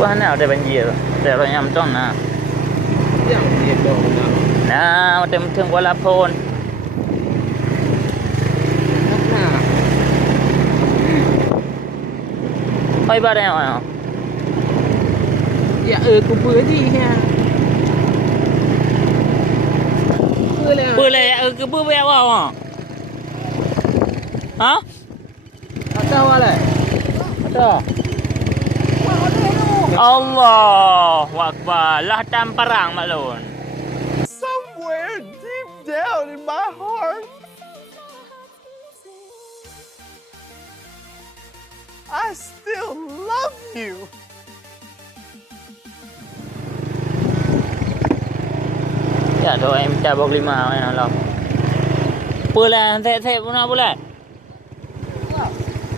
Wah nak ada banjir. Ada orang yang betul nak. Yang dia dong nak. Nah, macam Kuala Pon. Nah. Oi barang apa? Ya kumpul tadi ya. Boleh ya ke ber apa? Ha? Tak tahu lah. Ada. Allahu Akbar. Lah tam perang maklun. Somewhere deep down in my heart, I still love you. Ya tu em cabok 5 kan lah. Pula saya pun pula.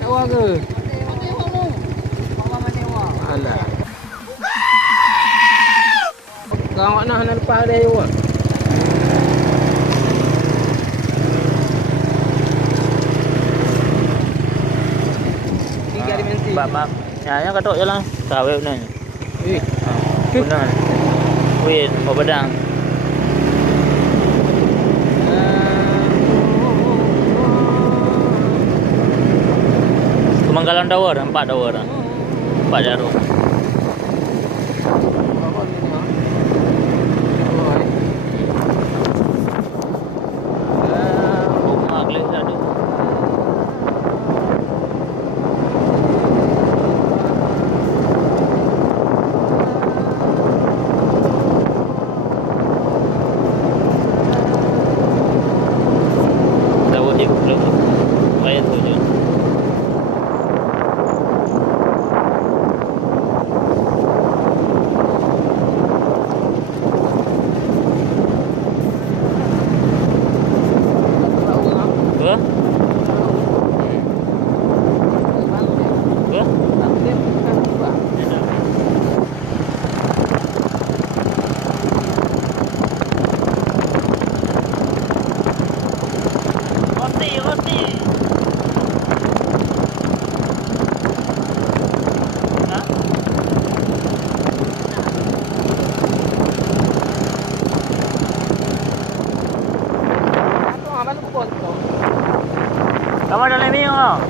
Tahu ke? Alah. Kau nak lepas dia awak. Tiga dimensi. Bab. Ya katok je lah. Kawin benar. Benar. Wait, apa pedang? Kemanggalan tower, 4 tower. 4 jarum. Kamu dalam ni oh.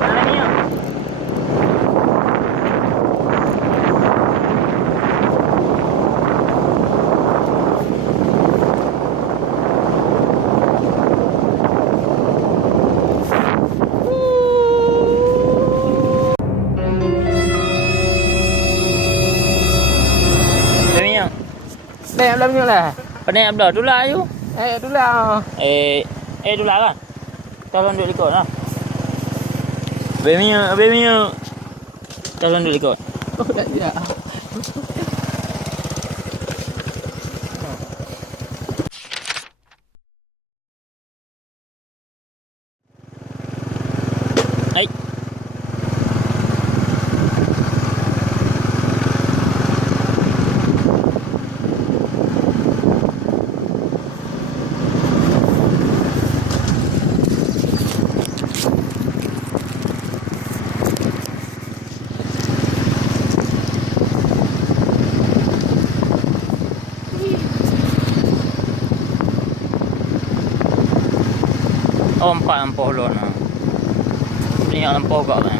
Dalam ni. Dalam ni lah. Pening belah tu lah you. Tu lah. Tu lah kan. Tolong duduk ikut lah. Bemia. Tolong duduk ikut. Oh, tak ya. Hai. Oh, 4 lon. Ni yang lampau kat lah.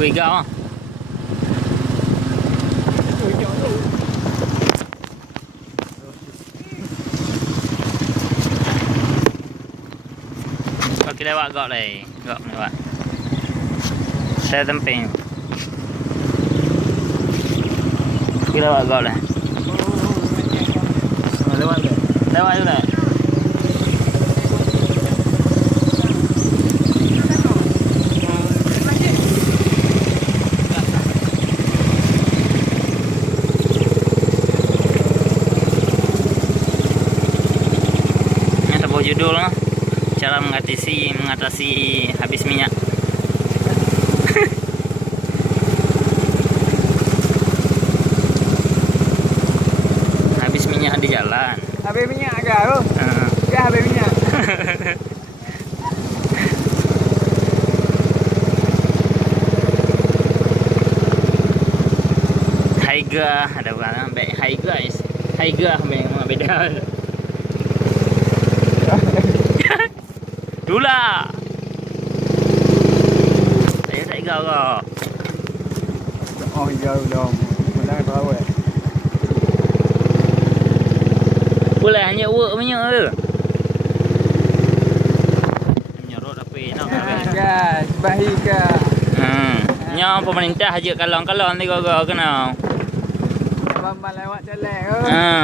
Kuih gạo. Okey lewat gạo này lewat. Saya temping. Okey lewat gạo này. lewat tu. Lewat tu tak? Ini sebuah judul lah. Cara mengatasi habis minyak. Habis minyak di jalan. Habis minyak ke tu? Ke habis minyak? Haiga ada bukan? Baik hai guys. Haiga memang beda. Dula. Saya tak igau kau. Oh iya dong. Menang tahu eh. Boleh hanya work punya ke? Menyorot apa nak Gas, bahi ke. Nya pemerintah aja kalong-kalong ni kau kena. Bambang lewat jalan ke.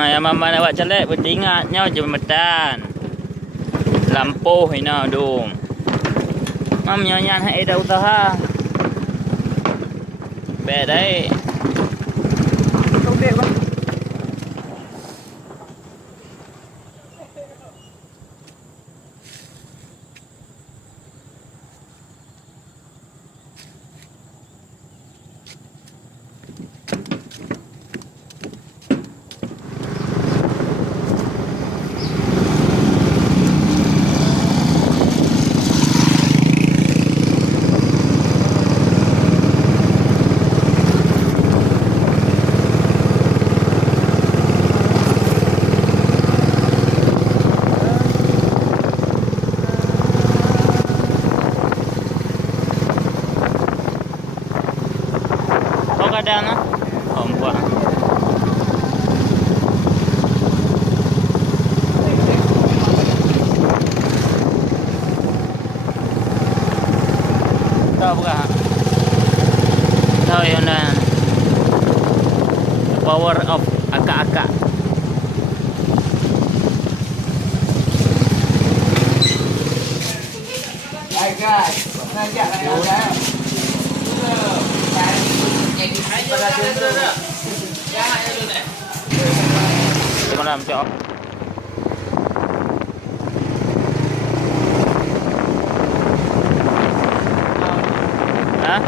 Yang mama lewat celek penting ingatnya jembatan. Lampu ina dum. Mam nyanyian hai dah usaha. Bedai. Tundek bang. Kadang ah. Ompak. Tahu bukan? Tahu yang dah. Power of akak-akak. Hai guys, ngajak lah. Mana macam? Hah?